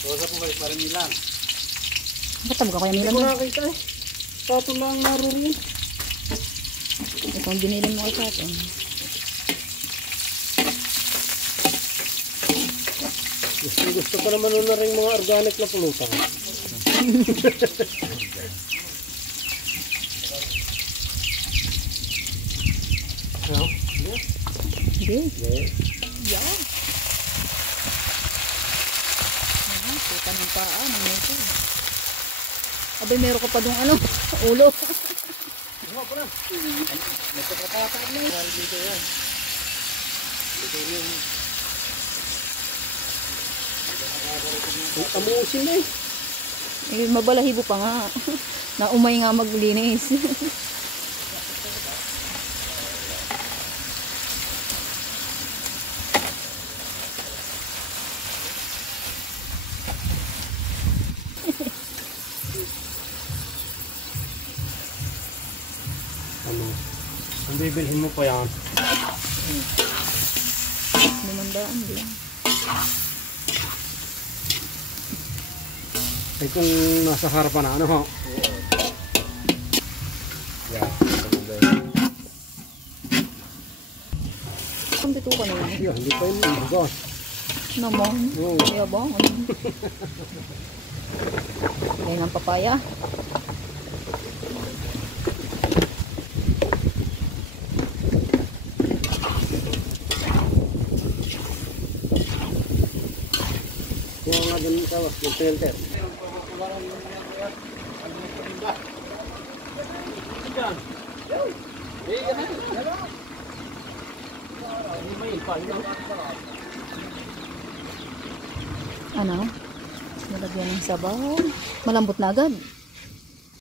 Huwag po kayo parang Milan. Matabo ka kaya Milan? Hindi ko nakakita eh. Sato lang naroon. Ito ang binili mo kay Sato. Gusto ko naman na rin mga organic na pulutan. No? Hindi. Yeah. Yan. Ayan, puta ng paa. Ano ito? Abay, meron ka pa dong ano, ulo. Ano ko na? Nagkakapata na eh. Dari dito yan. Dito yung... Amusin na eh. Eh, mabalahibo pa nga. Naumay nga maglinis. Ano? Kung bibilhin mo pa yan. 500 din. Ay kung nasa harapan na ano ho? Yeah. Ang bito ka naman. Yeah, hindi pa yun. Bugas. Naman. Oo. Kaya ba? Kaya ng papaya. Yung nga dun sa yung filter. Ano? Nalagyan ng sabaw. Malambot na agad.